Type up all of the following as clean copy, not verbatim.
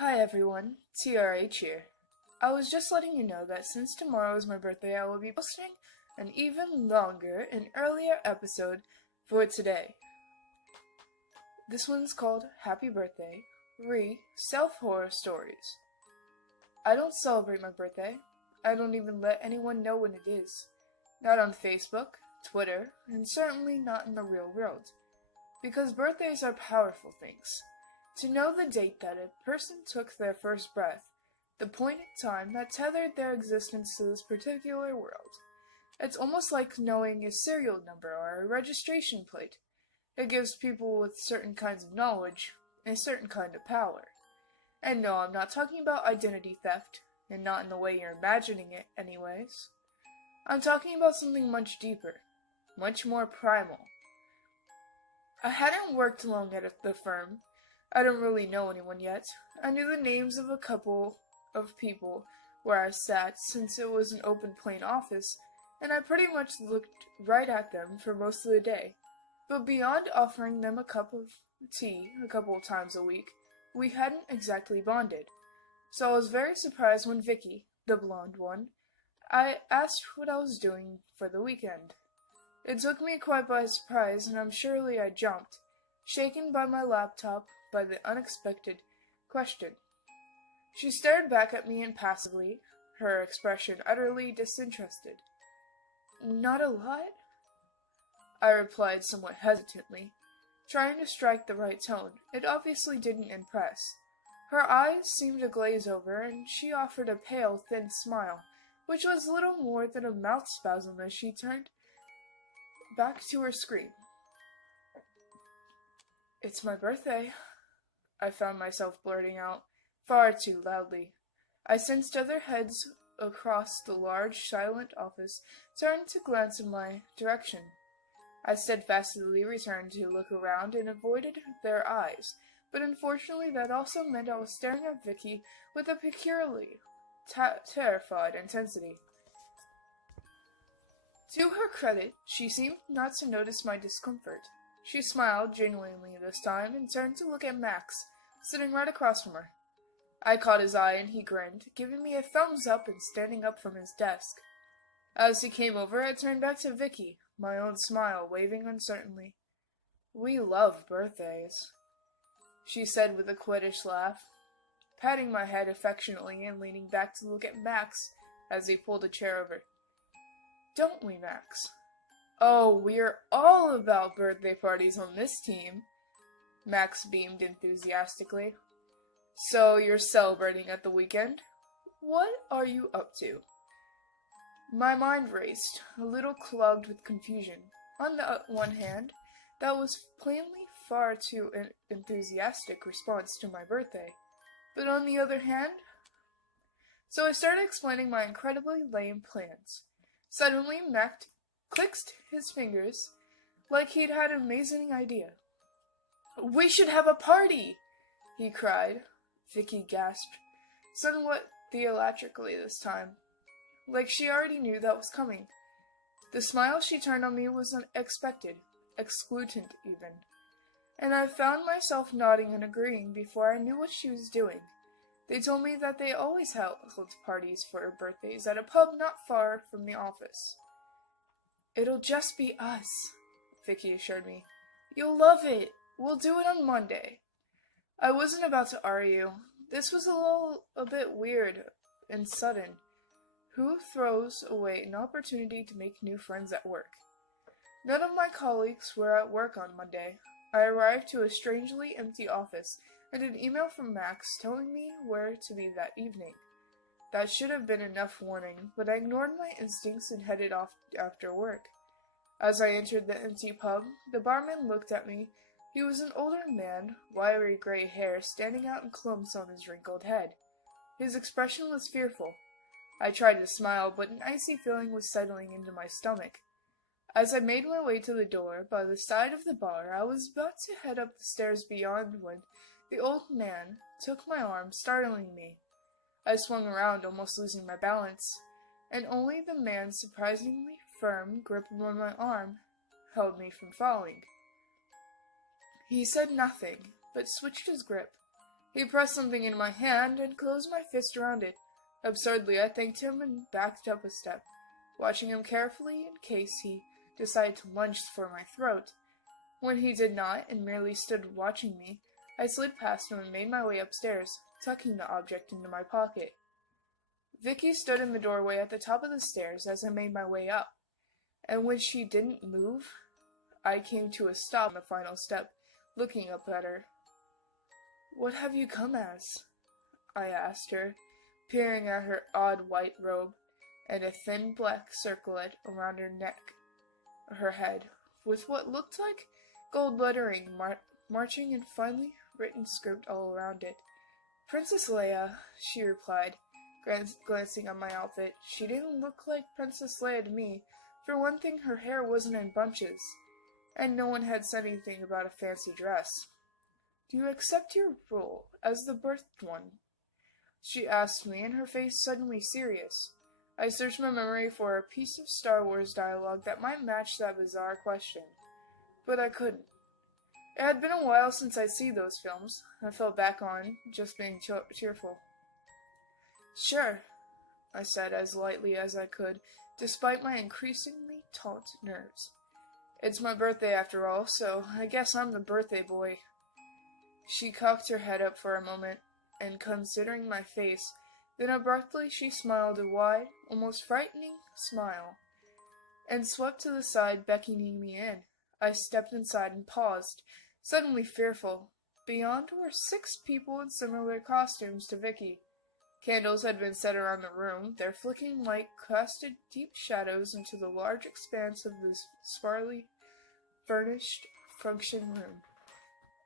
Hi everyone, TRH here. I was just letting you know that since tomorrow is my birthday, I will be posting an even longer and earlier episode for today. This one's called Happy Birthday, Self-Horror Stories. I don't celebrate my birthday. I don't even let anyone know when it is. Not on Facebook, Twitter, and certainly not in the real world. Because birthdays are powerful things. To know the date that a person took their first breath, the point in time that tethered their existence to this particular world. It's almost like knowing a serial number or a registration plate. It gives people with certain kinds of knowledge a certain kind of power. And no, I'm not talking about identity theft, and not in the way you're imagining it anyways. I'm talking about something much deeper, much more primal. I hadn't worked long at the firm. I didn't really know anyone yet. I knew the names of a couple of people where I sat since it was an open plan office, and I pretty much looked right at them for most of the day. But beyond offering them a cup of tea a couple of times a week, we hadn't exactly bonded. So I was very surprised when Vicky, the blonde one, I asked what I was doing for the weekend. It took me quite by surprise, and I'm surely I jumped, shaken by my laptop by the unexpected question. She stared back at me impassively, her expression utterly disinterested. Not a lot? I replied somewhat hesitantly, trying to strike the right tone. It obviously didn't impress. Her eyes seemed to glaze over, and she offered a pale, thin smile, which was little more than a mouth spasm as she turned back to her screen. It's my birthday, I found myself blurting out, far too loudly. I sensed other heads across the large, silent office turn to glance in my direction. I steadfastly returned to look around and avoided their eyes, but unfortunately that also meant I was staring at Vicky with a peculiarly terrified intensity. To her credit, she seemed not to notice my discomfort. She smiled genuinely this time and turned to look at Max, sitting right across from her. I caught his eye and he grinned, giving me a thumbs up and standing up from his desk. As he came over, I turned back to Vicky, my own smile waving uncertainly. We love birthdays, she said with a quiddish laugh, patting my head affectionately and leaning back to look at Max as he pulled a chair over. Don't we, Max? Oh, we're all about birthday parties on this team, Max beamed enthusiastically. So you're celebrating at the weekend? What are you up to? My mind raced, a little clogged with confusion. On the one hand, that was plainly far too enthusiastic response to my birthday. But on the other hand... So I started explaining my incredibly lame plans. Suddenly, Max clicked his fingers like he'd had an amazing idea. We should have a party, he cried. Vicky gasped, somewhat theatrically this time, like she already knew that was coming. The smile she turned on me was unexpected, exclutant even, and I found myself nodding and agreeing before I knew what she was doing. They told me that they always held parties for her birthdays at a pub not far from the office. It'll just be us, Vicky assured me. You'll love it. We'll do it on Monday. I wasn't about to argue. This was a bit weird and sudden. Who throws away an opportunity to make new friends at work? None of my colleagues were at work on Monday. I arrived to a strangely empty office and an email from Max telling me where to be that evening. That should have been enough warning, but I ignored my instincts and headed off after work. As I entered the empty pub, the barman looked at me. He was an older man, wiry gray hair standing out in clumps on his wrinkled head. His expression was fearful. I tried to smile, but an icy feeling was settling into my stomach. As I made my way to the door by the side of the bar, I was about to head up the stairs beyond when the old man took my arm, startling me. I swung around, almost losing my balance, and only the man's surprisingly firm grip on my arm held me from falling. He said nothing, but switched his grip, He pressed something in my hand and closed my fist around it. Absurdly, I thanked him and backed up a step, watching him carefully in case he decided to lunge for my throat. When he did not and merely stood watching me, I slid past him and made my way upstairs, tucking the object into my pocket. Vicky stood in the doorway at the top of the stairs as I made my way up, and when she didn't move, I came to a stop on the final step, looking up at her. "What have you come as?" I asked her, peering at her odd white robe and a thin black circlet around her neck, her head, with what looked like gold lettering marching in finely written script all around it. "Princess Leia," she replied, glancing at my outfit. She didn't look like Princess Leia to me. For one thing, her hair wasn't in bunches, and no one had said anything about a fancy dress. "Do you accept your role as the birthed one?" she asked me, and her face suddenly serious. I searched my memory for a piece of Star Wars dialogue that might match that bizarre question, but I couldn't. It had been a while since I'd seen those films. I fell back on just being cheerful. "Sure," I said as lightly as I could, despite my increasingly taut nerves. "It's my birthday after all, so I guess I'm the birthday boy." She cocked her head up for a moment, and considering my face, then abruptly she smiled a wide, almost frightening smile, and swept to the side, beckoning me in. I stepped inside and paused, suddenly fearful. Beyond were 6 people in similar costumes to Vicky. Candles had been set around the room. Their flickering light casted deep shadows into the large expanse of this sparsely furnished function room.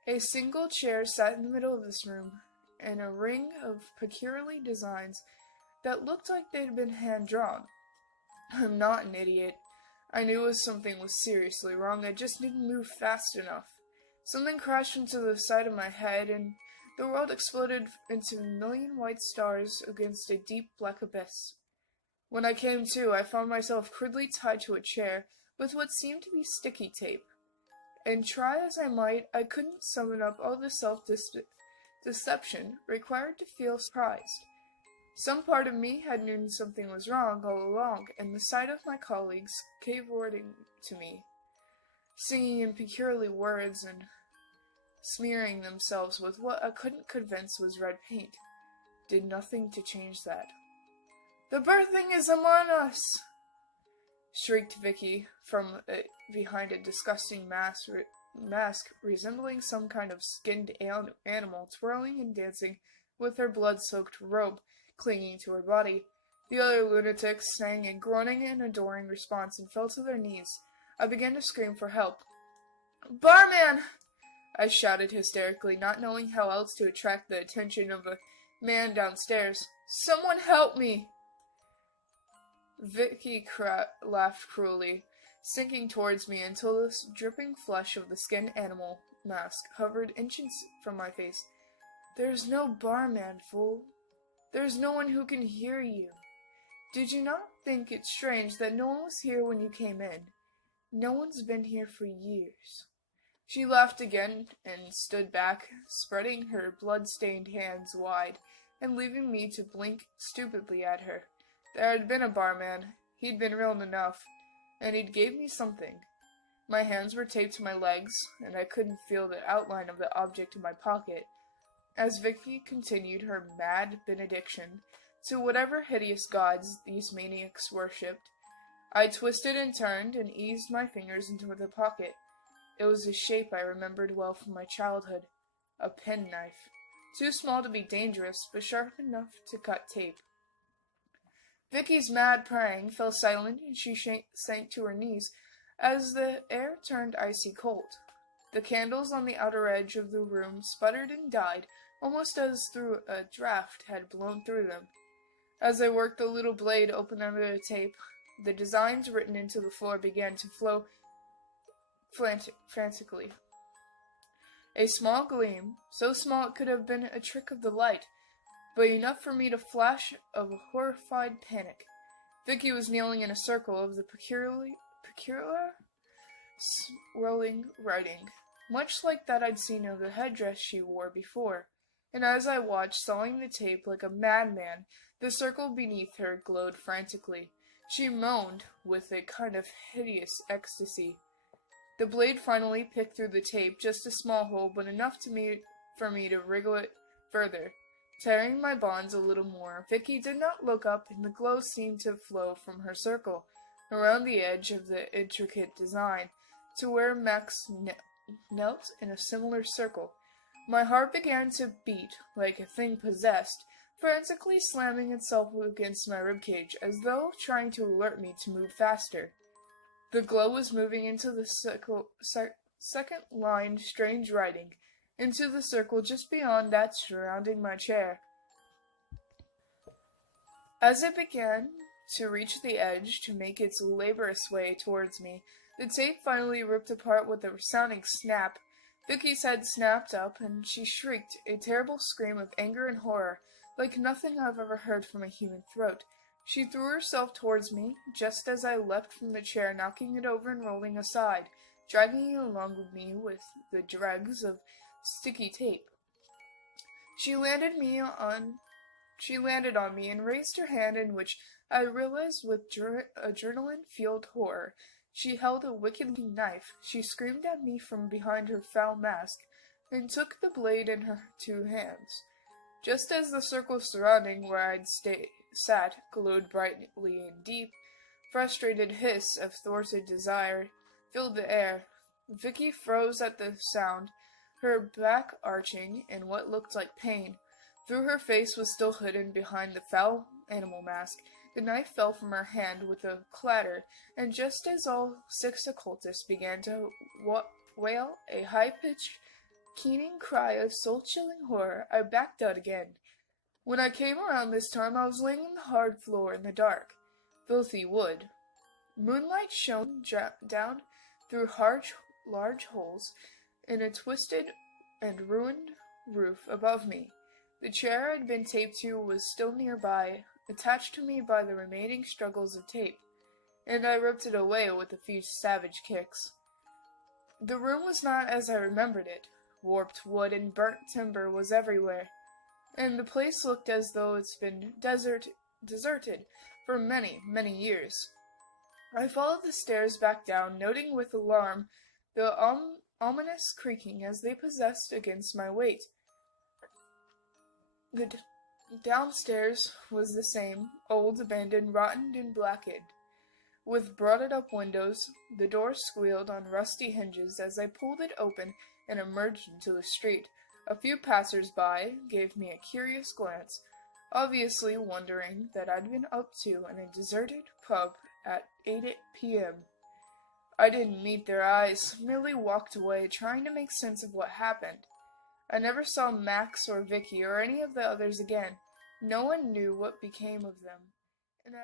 A single chair sat in the middle of this room, and a ring of peculiar designs that looked like they'd been hand-drawn. I'm not an idiot. I knew something was seriously wrong. I just didn't move fast enough. Something crashed into the side of my head, and the world exploded into a million white stars against a deep black abyss. When I came to, I found myself crudely tied to a chair with what seemed to be sticky tape. And try as I might, I couldn't summon up all the self-deception required to feel surprised. Some part of me had known something was wrong all along, and the sight of my colleagues cavorting to me, singing in peculiar words and smearing themselves with what I couldn't convince was red paint, did nothing to change that. "The birthing is among us!" shrieked Vicky from behind a disgusting mask resembling some kind of skinned animal, twirling and dancing with her blood-soaked robe clinging to her body. The other lunatics sang and groaning in adoring response and fell to their knees. I began to scream for help. "Barman!" I shouted hysterically, not knowing how else to attract the attention of a man downstairs. "Someone help me!" Vicky laughed cruelly, sinking towards me until the dripping flesh of the skinned animal mask hovered inches from my face. "There's no barman, fool. There's no one who can hear you. Did you not think it strange that no one was here when you came in? No one's been here for years." She laughed again and stood back, spreading her blood-stained hands wide and leaving me to blink stupidly at her. There had been a barman. He'd been real enough, and he'd gave me something. My hands were taped to my legs, and I couldn't feel the outline of the object in my pocket, as Vicky continued her mad benediction to whatever hideous gods these maniacs worshipped. I twisted and turned and eased my fingers into the pocket. It was a shape I remembered well from my childhood. A penknife. Too small to be dangerous, but sharp enough to cut tape. Vicky's mad praying fell silent, and she sank to her knees as the air turned icy cold. The candles on the outer edge of the room sputtered and died, almost as though a draught had blown through them. As I worked the little blade open under the tape, the designs written into the floor began to flow frantically. A small gleam, so small it could have been a trick of the light, but enough for me to flash of horrified panic. Vicky was kneeling in a circle of the peculiar swirling writing, much like that I'd seen of the headdress she wore before. and as I watched, sawing the tape like a madman, the circle beneath her glowed frantically. She moaned with a kind of hideous ecstasy. The blade finally picked through the tape, just a small hole, but enough for me to wriggle it further, tearing my bonds a little more. Vicky did not look up, and the glow seemed to flow from her circle, around the edge of the intricate design, to where Max knelt in a similar circle. My heart began to beat like a thing possessed, frantically slamming itself against my ribcage, as though trying to alert me to move faster. The glow was moving into the second line, strange writing, into the circle just beyond that surrounding my chair. As it began to reach the edge to make its laborious way towards me, the tape finally ripped apart with a resounding snap. Vicky's head snapped up, and she shrieked, a terrible scream of anger and horror, like nothing I've ever heard from a human throat. She threw herself towards me, just as I leapt from the chair, knocking it over and rolling aside, dragging it along with me with the dregs of sticky tape. She landed on me and raised her hand, in which I realized with adrenaline-fueled horror she held a wicked-looking knife. She screamed at me from behind her foul mask, and took the blade in her two hands. Just as the circle surrounding where I'd sat glowed brightly, and deep, frustrated hiss of thwarted desire filled the air. Vicky froze at the sound, her back arching in what looked like pain. Though her face was still hidden behind the foul animal mask, the knife fell from her hand with a clatter, and just as all 6 occultists began to wail a high-pitched, keening cry of soul-chilling horror, I backed out again. When I came around this time, I was laying on the hard floor in the dark, filthy wood. Moonlight shone down through large holes in a twisted and ruined roof above me. The chair I'd been taped to was still nearby, attached to me by the remaining struggles of tape, and I ripped it away with a few savage kicks. The room was not as I remembered it. Warped wood and burnt timber was everywhere, and the place looked as though it's been deserted for many, many years. I followed the stairs back down, noting with alarm the ominous creaking as they possessed against my weight. The downstairs was the same, old, abandoned, rotten, and blackened, with boarded-up windows. The door squealed on rusty hinges as I pulled it open and emerged into the street. A few passers-by gave me a curious glance, obviously wondering that I'd been up to in a deserted pub at 8 p.m. I didn't meet their eyes, merely walked away, trying to make sense of what happened. I never saw Max or Vicky or any of the others again. No one knew what became of them. And